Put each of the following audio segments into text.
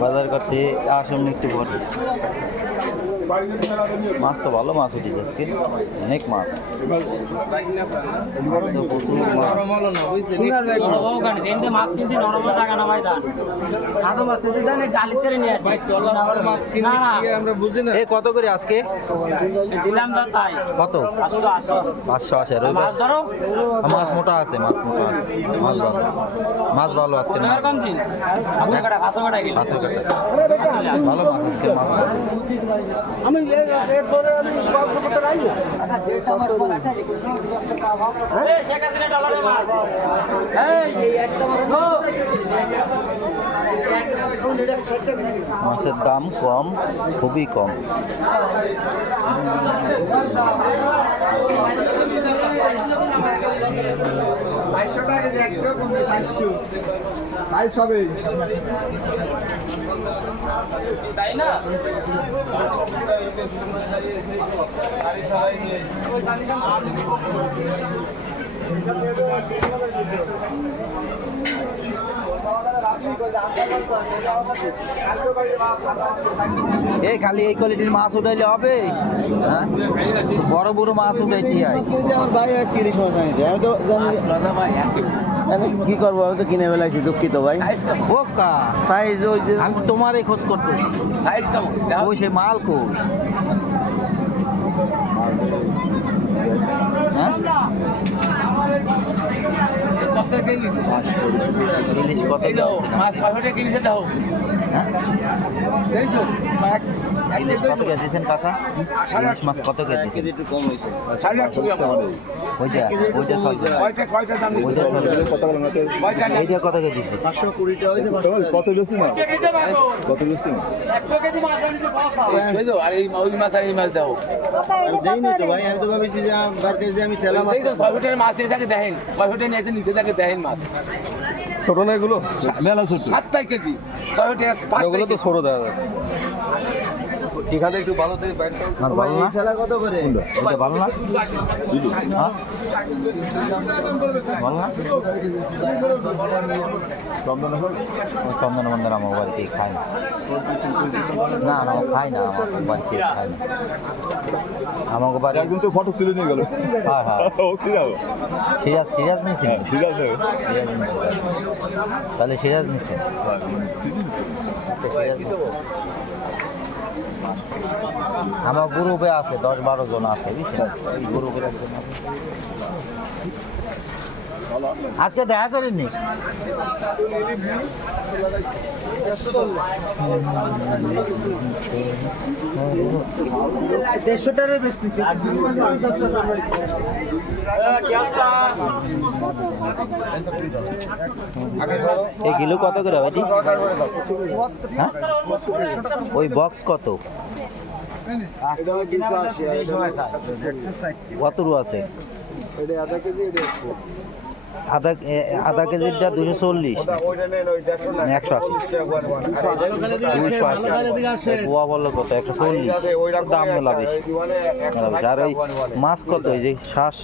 বাজার করতে আসুন একটু পরে। মাছ তো ভালো মাছ উঠেছে আজকে। অনেক মাছ। প্রচুর কত করে আজকে? দিলাম তাই। কত? পাঁচশো আছে মাছ মোটা আছে মাছ মোটা আছে। মাছ ভালো। মাছ ভালো আজকে ভালো মাছ আজকে মাছ ভালো। আমি এরপরে আমি করতে মাছ মাছের দাম কম খুবই কম। চারশো টাকা কমবে চারশো হবে। তাই না এই খালি এই কোয়ালিটির মাছ উঠাইলে হবে। হ্যাঁ? বড় বড় মাছ উঠাইতে হয়। আমি কি করব? আমি তো কিনে ফেলাইছি দুঃখিত ভাই। বোকা সাইজ ওই যে আমি তোমারই খোঁজ করতে সাইজ কেমন? ওই সে মাল কো হ্যাঁ? ইলিশ? কত দাও মাছ ছয়শো টাকা দাও। দেখছ? ইলিশ কত কে দিয়েছেন কাকা? ইলিশ মাছ কত কে দিয়েছেন একটু কম হয়েছে সাড়ে আটশো টাকা ওইটা ওইটা ছয়শো কয়টা? কয়টা দাম ওইটা ছয়শো কয়টা এইটা কত কে দিয়েছে পাঁচশো কুড়িটা হয়েছে কত বেশি না কত বেশি না আর এই ওই মাছ আর এই মাছ দাও। দেইনি তো ভাই আমি তো ভাবিছি যে বাড়িতে যে আমি সেলাম টাকার মাছ নিয়ে থাকে দেখেন। ছয়শো টাকা নিয়েছে নিচে থাকে দেখেন মাছ। ছোট না এগুলো? মেলা ছোট। সাতটাই কেজি। পাঁচ তো ছোট দেখা যাচ্ছে। এখানে একটু ভালো থেকে ব্যাট ভালো না? সেলা কত করে? ওইটা ভালো না? হ্যাঁ? ভালো না? ওই চন্দন মন্দন আমার বাড়িতে খায় না। না না খায় না আমার বাড়িতে খায় না। আমাকে বাড়ি একদিন তো ফটো তুলে নিয়ে গেল। হ্যাঁ হ্যাঁ। ও কি যাব? নিয়েছেন হ্যাঁ ঠিক আছে তাহলে সিরাজ নিয়েছেন সিরাজ নিয়েছেন। আমার গ্রুপে আছে, দশ বারো জন আছে আজকে দেখা করেননি? দেড়শো টাকা এই কিলো কত করে ভাইটি? হ্যাঁ? ওই বক্স কত? কত আছে? আছে আধা এ- আধা কেজিটা দুশো চল্লিশ। একশো আশি। দুইশো আশি। বলল কত? একশো চল্লিশ। দাম মেলা বেশি। আর ওই মাছ কত? ওই যে শ্বাস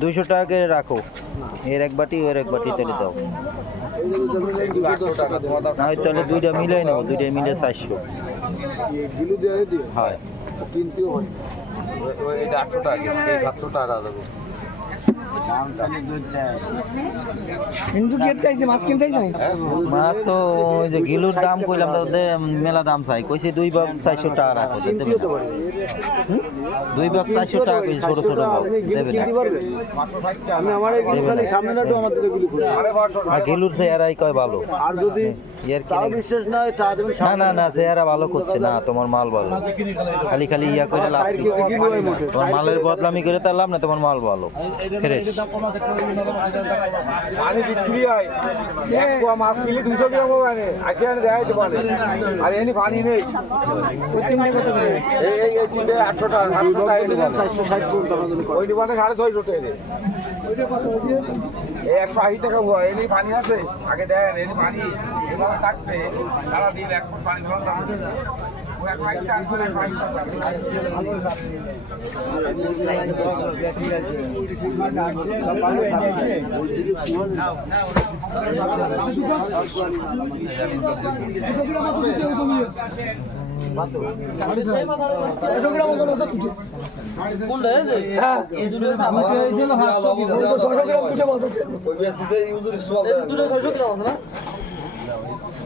দুইশো টাকা করে রাখো। এর এক বাটি, ওর এক বাটি তেলে দাও। না হয় তাহলে দুইটা মিলাই নেব। দুইটা মিলে চারশো। হয়। এটা আটশো টাকা এই সাতশো টাকা দেবো মাছ তো ওই যে গিলুর দাম কইলাম তো মেলা দাম চাই। কইছে দুই চারশো টাকা রাখো? দুই চারশো টাকা কইছে ছোট ছোট বাগ দেবে না। আমি আমার এই সামনে নাটু আমার দিকে গুলি আর গিলুর চেহারাই কয় ভালো। আর যদি এর কি বিশ্বাস না তা দেবেন না না না চেহারা ভালো করছে না তোমার মাল ভালো। খালি খালি ইয়া করে লাভ হয় তোমার মালের বদলামি করে তার লাভ না তোমার মাল ভালো। ফ্রেশ পানি বিক্রি হয়। এক পোয়া মাছ কিনলে দুশো গ্রাম মানে আছে এনে দেখাই তো পারে। আর এনে পানি নেই। এই এই তিনটে আটশো টাকা সাতশো টাকা ওই দোকানে সাড়ে ছয়শো টাকা এই একশো আশি টাকা ভুয়া এনে পানি আছে। আগে দেন, এনে পানি। এভাবে থাকবে। সারাদিন এক পানি ভরা থাকবে সাড়ে সাত এক কেজি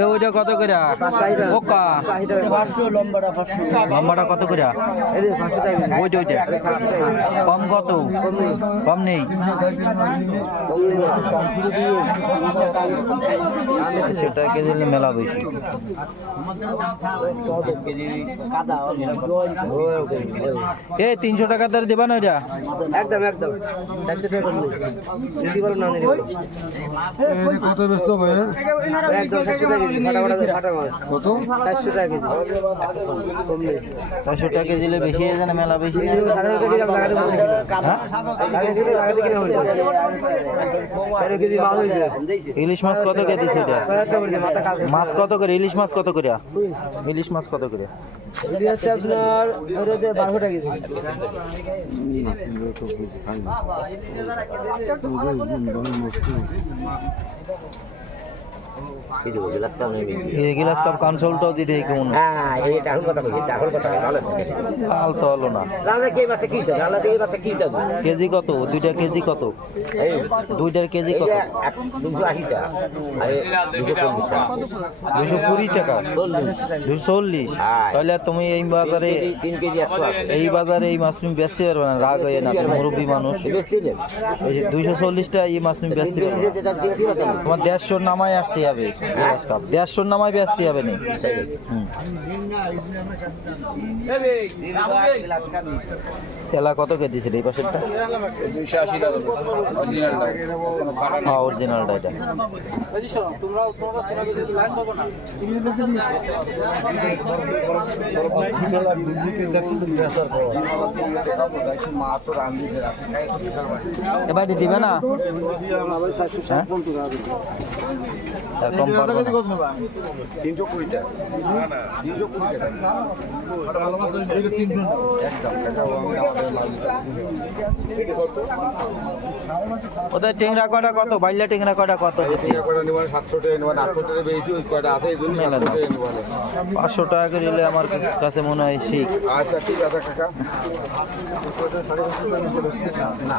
এ ওইটা কত করে? ওকা লম্বাটা কত করে? ওইটা ওইটা। কম কত? কম নেই। সেটা কেজি মেলা বেশি। এ তিনশো টাকা তার দেবা না ওইটা? একদম একদম। চারশো টাকা করে না কত ব্যস্ত ভাই? একদম চারশো টাকা কেজি ফাটা ফাটা ফাটা মাছ কত? চারশো টাকা কেজি। কম নেই চারশো টাকা কেজি বেশি হয়ে যায় মেলা বেশি সাড়ে ছশো কেজি লাগাতে পারব। হ্যাঁ? লাগাতে কিনে তেরো কেজি মাছ ইলিশ মাছ কত কেজি সেটা মাথা মাছ কত করে? ইলিশ মাছ কত করে? ইলিশ মাছ কত করে? হচ্ছে আপনার বারোশো টাকা কেজি। এই গিলাস কাপ কনসোলটাও দিতে এই কেমন? হ্যাঁ এইটা এখন কথা বলি এখন কথা ভালো লাল তো হলো না। রান্না কে বাচ্চা কি তো? রান্না এই বাচ্চা কি তো? কেজি কত? দুইটা কেজি কত? এই দুইটার কেজি কত? টাকা। আর এই হ্যাঁ। তাহলে তুমি এই বাজারে কেজি এই বাজারে এই মাছ তুমি বেচতে পারবে না রাগ হয়ে না মুরব্বী মানুষ। এই দুইশো চল্লিশটা এই মাছ তুমি বেচতে পারবে তোমার দেড়শোর নামায় আসতে কাপ দেড়শোর নামায় বেচতে হবে না। সেলা কত কেজি ছিল এই পাশেরটা? হ্যাঁ অরিজিনালটা এটা। এবার দিবে না? পারব না। তিনশো তিনশো ওদের টেংরা কটা কত? বাইলা টেংরা কটা কত? দিচ্ছি কয়টা নেবেন সাতশো টাকা আটশো ওই আছে পাঁচশো টাকা করে নিলে আমার কাছে মনে হয় শিখ। আচ্ছা ঠিক আছে কাকা। না।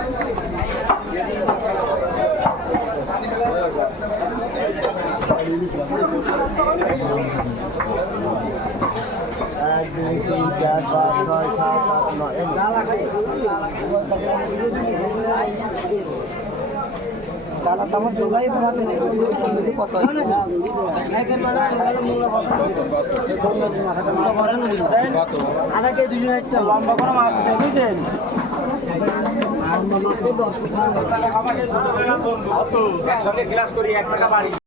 চার পাঁচ ছয় সাত দাদা তো কত আধা কেজি দুজন একটা লম্বা করে মাছ বুঝলেন একসঙ্গে করি এক টাকা বাড়ি